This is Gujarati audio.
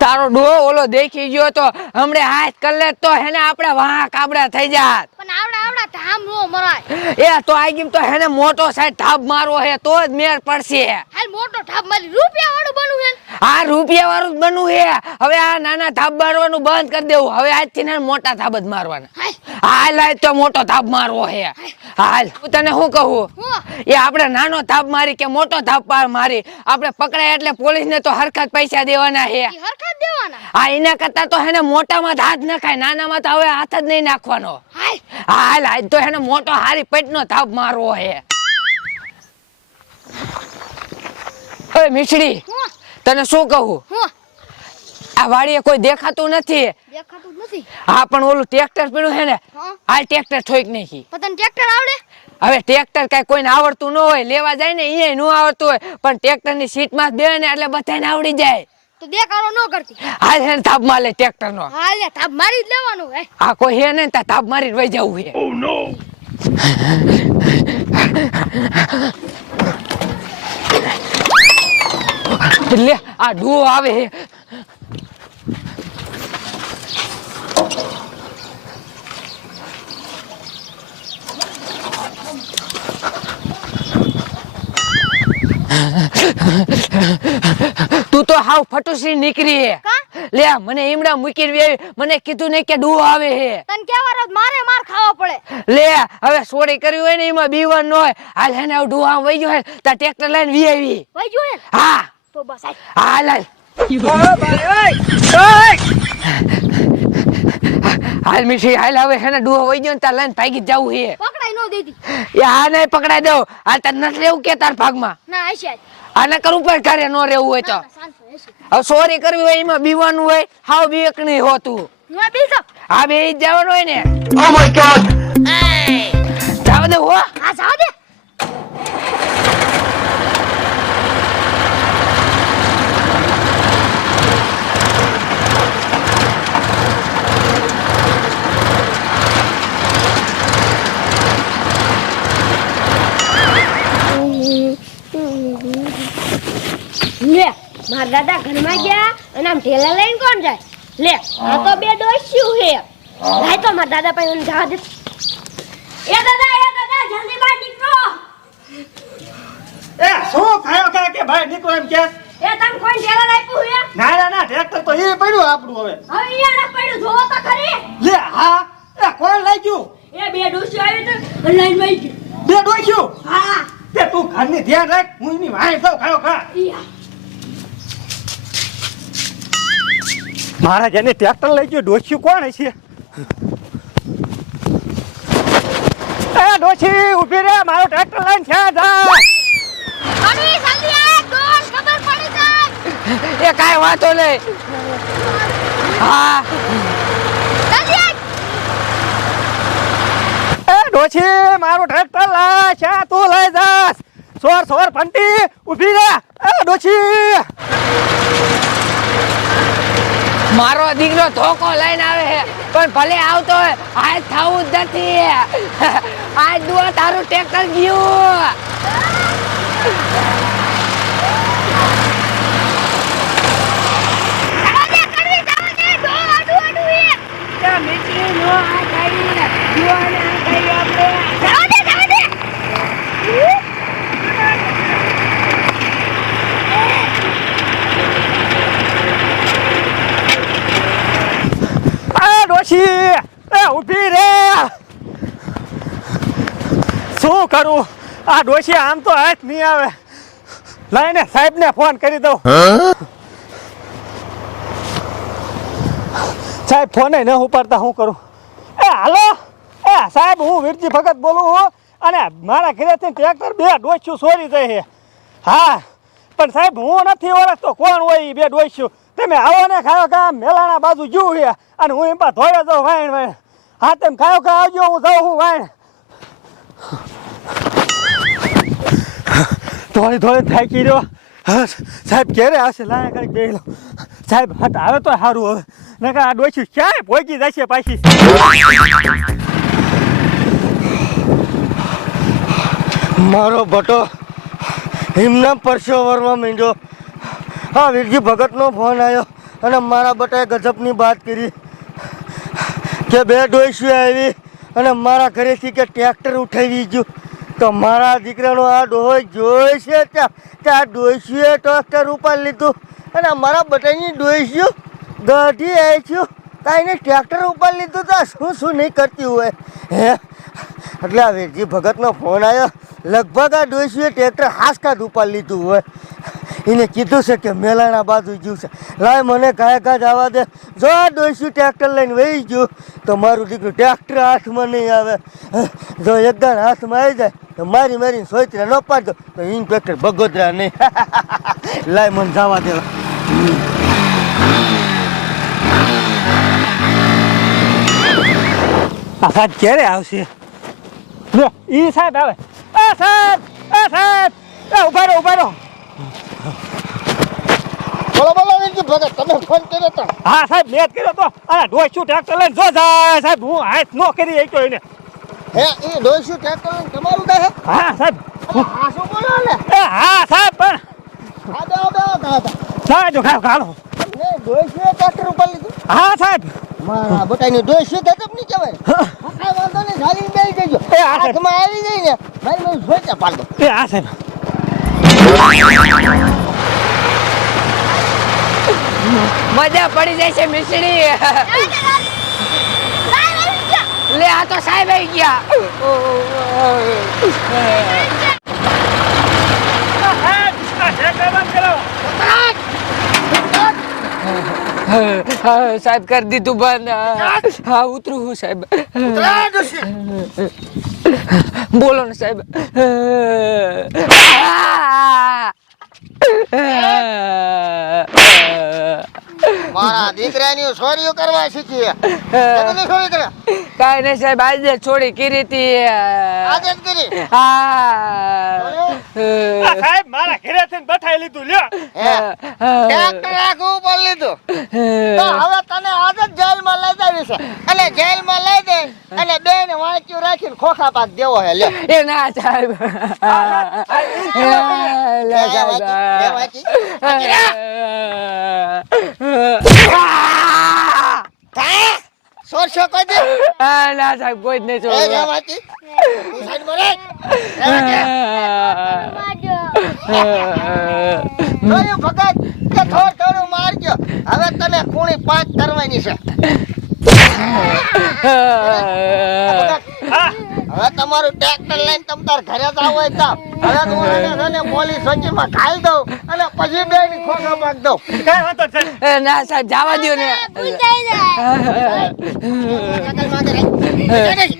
તારો ડો ઓલો દેખી ગયો તો હમણે હાથ કલે તો હેને આપણે વાહ કાબડા થઈ જાત. પણ આવડા ધામ નો મરાય. એ તો આગીમ તો હેને મોટો સાઈડ ધાબ મારવો હે તો જ મેર પડશે. હાલ મોટો ધાબ મારી રૂપિયા વાળું બનવું હે. આ રૂપિયા વાળું જ બનવું હે. હવે આ નાના ધાબ મારવાનું બંધ કરી દેવું. હવે આજથી ને મોટા ધાબ જ મારવાના. હાલ આજ તો મોટો ધાબ મારવો હે. હાલ હું તને શું કહું, એ આપણે નાનો ધાબ મારી કે મોટો ધાબ મારી આપણે પકડાય એટલે પોલીસ ને તો હરખત પૈસા દેવાના હે. હરખત દેવાના? હા, એના કરતા તો હેને મોટામાં હાથ નખાય, નાનામાં તો હવે હાથ જ નહીં નાખવાનો. હાલ આજ તો હેને મોટો હારી પેટનો ધાબ મારવો હે. ઓય મિશ્રી, તને શું કહું, આ વાડીએ કોઈ દેખાતું નથી. દેખાતું નથી? હા, પણ ઓલું ટ્રેક્ટર પડ્યું હે ને, હાલ ટ્રેક્ટર ઠોક નાખી. તને ટ્રેક્ટર આવડે? હવે ટ્રેક્ટર કઈ કોઈને આવડતું ન હોય, લેવા જાય ને એ ન આવડતું હોય, પણ ટ્રેક્ટર ની સીટ માં બેહે ને એટલે બધાને આવડી જાય. તો દેખાડો ન કરતી. હાલ હે ધાબ માર લે ટ્રેક્ટર નો. હાલ ને ધાબ મારી જ લેવાનું હે. આ કોઈ હે ને ધાબ મારી વઈ જવું હે. Oh no. લે આ ડૂ આવે હે. તું તો હાવ ફટુસી નીકળી હે. લે મને ઈમડા મૂકી આવી, મને કીધું નહીં કે ડૂ આવે હે. તને કેવા રોજ મારે માર ખાવો પડે. લે હવે સોરી કર્યું હોય ને એમાં બીવન ન હોય. હાલ હે ને ડૂ આમ વઈ ગયો હે તા ટ્રેક્ટર લઈને વી આવી. વઈ ગયો હે? હા તો બસ આય. હાલ હાલ હાલ મિશી હાલ. હવે હે ને ડૂ વઈ ગયો ને તાર લઈને ભાગી જવું હે. પકડાઈ ન દેતી. એ આ નહીં પકડાઈ દઉં. હાલ તાર નથી રહેવું કે તાર ભાગમાં? ના હશે. આને કરું પર ઘરે ન રહેવું હોય તો. હવે સોરી કરવી હોય એમાં બીવાનું હોય, હાવ બીક નહીં હોતું. હું બીજો. હા બે જ જવાનું હોય ને. Oh my god. જાવ દે હો. હા જાવ દે. લે મારા દાદા ઘરમાં ગયા અને આમ ઢેલા લઈને કોણ જાય? લે આ તો બે ડોસ્યું હે. લાય તો મારા દાદા પાસે જવા દે. એ દાદા જલ્દી બહાર નીકળો. એ શું ખાયો કે ભાઈ નીકળો એમ કે? એ તને કોઈ ઢેલા આપ્યું હે? ના ટ્રેક્ટર તો એ પડ્યું આપણું. હવે હવે અહીંયા પડ્યું જોવો તો ખરી. લે હા, એ કોણ લઈ ગયું? એ બે ડોસ્યું આવી તો લઈને વઈ ગયું. બે ડોસ્યું? હા. તે તું ઘરની ધ્યાન રાખ, હું એની વાહી જાઉં. ખાયો ખા. મારા જેને ટ્રેક્ટર લઈ ગયું ડોસ્યું કોણ હશે? એ ડોશી ઊભી રે, મારો ટ્રેક્ટર લઈને ક્યાં જા? અરે જલ્દી આ દોડ ખબર પડી જાય. એ કાઈ વાતો નહીં. હા જલ્દી આ. એ ડોશી મારો ટ્રેક્ટર લા છે, તું લઈ જાસ. સોર ફંટી ઊભી રે. એ ડોશી મારો દીકરો ધોકો લઈને આવે છે, પણ ભલે આવતો હોય આજ થવું જ નથી. આજ દુઆ તારું ટ્રેક્ટર ગયું. ઊભી રે. શું કરું, આ ડોશી આમ તો હાથ નહીં આવે. લઈને સાહેબ ને ફોન કરી દઉં. સાહેબ ફોને ન ઉપાડતા શું કરું? એ હાલો. એ સાહેબ હું વીરજી ભગત બોલું છું, અને મારા ઘરેથી ટ્રેક્ટર બે ડોસ્યું ચોરી જાય છે. હા પણ સાહેબ હું નથી ઓળખતો કોણ હોય એ બે ડોસ્યું. તમે આવો ને ખાયો કા મેલાણા બાજુ જવું છે, અને હું એમ પા ધોળે જાઉં વાણ. હા તેમ ખાયો કા આવજો, હું જાઉં હું વાણ. ધોળે થાકી રહ્યો. હા સાહેબ ક્યારે આવશે? લાયા કઈક બે લો. સાહેબ હટ આવે તો સારું. હવે નકર આ ડોશી ક્યાંય ભોગી જશે પાછી. મારો ભટો એમના પરસો વરવા માંડ્યો. હા, વીરજી ભગતનો ફોન આવ્યો અને મારા બટાએ ગજબની વાત કરી કે બે ડોઈસી આવી અને મારા ઘરેથી કે ટ્રેક્ટર ઉઠાવી ગયું. તો મારા દીકરાનો આ ડોહો જોઈ છે કે આ ડોઈસીએ ટ્રેક્ટર ઉપાડી લીધું અને મારા બટાઈની ડોઈસીઓ ગઢી આવી છું કાંઈને ટ્રેક્ટર ઉપાડી લીધું તો શું નહીં કરતી હોય હે. એટલે આ વીરજી ભગતનો ફોન આવ્યો. લગભગ આ ડોઈસીએ ટ્રેક્ટર હાસકાત ઉપાડી લીધું હોય. એને કીધું છે કે મેલાણા બાજુ ગયું છે. લાય મને કાંઈ જવા દે. જો આ ડોઈસી ટ્રેક્ટર લઈને વહી ગયું તો મારું દીકરું ટ્રેક્ટર હાથમાં નહીં આવે. જો એકદમ હાથમાં આવી જાય તો મારીને સોયત્રા ન પાડતો તો ઇન્સ્પેક્ટર બગોદરા નહીં. લાય મને જવા દેવા. આ સાહેબ ક્યારે આવશે? લો ઈ સાહેબ આવે. સાહેબ ઉભા રહો. બોલો વીરજી ભગત, તમે ફોન કર્યો તો? હા સાહેબ, મેં જ કર્યો તો. અને ડોઈસી ટ્રેક્ટર લઈને જો જાય સાહેબ, હું હાથ નો કરી શક્યો એને. હે, એ ડોઈસી ટ્રેક્ટર લઈને તમારું દે? હા સાહેબ. હા, શું બોલો ને? હા સાહેબ, પણ ના જો ખાલો. ડોઈસીએ ટ્રેક્ટર ઉપર લીધું? હા સાહેબ. મારા બટાઈની ડોઈસી ગજબ નહીં કહેવાય. હા, વાંધો નહીં, ઝાલીને બેસી જજો. હાથમાં આવી જાય ને મારી સોચા પાડ દો. હા સાહેબ. મજા પડી જાય છે મિસડી. લે આ તો સાહેબ આવી ગયા. હા સાહેબ, કરી દીધું બંધ. હા ઉતરું હું સાહેબ. બોલો ને સાહેબ. મારા દીકરાની સોરીઓ કરવા શીખી. તમે સોરી કર્યા? કાઈ નહીં સાહેબ, આજે છોડી કરી હતી. આજે જ કરી? હા સાહેબ મારા ઘરેથી બઠાઈ લીધું લ્યો. ટ્રેક્ટર આખું ઉપર લીધું. તો હવે તને આજે જ જેલમાં લઈ જાવી છે અને જેલમાં લઈ દે અને બેને વાંચ્યું રાખીને ખોખા પાક દેવો હે. લ્યો એ ના સાહેબ. લે સાહેબ. સોરશો કોઈ દે? ના સાહેબ, કોઈ જ નહીં છોડવા. વાંચી તું સાઈડમાં રહે. જોયું ભગત કે થોડું મારજો. હવે તને ખૂણી 5 કરવાની છે. હવે તમારું ટ્રેક્ટર લઈને તમ તાર ઘરે જાવ હોય તો હવે હું એને પોલીસ ચોકીમાં ઘાલ દઉં અને પછી બેની ખોખા પાક દઉં. કઈ વાંધો નહીં. ના સાહેબ, જવા દો ને. સાયકલ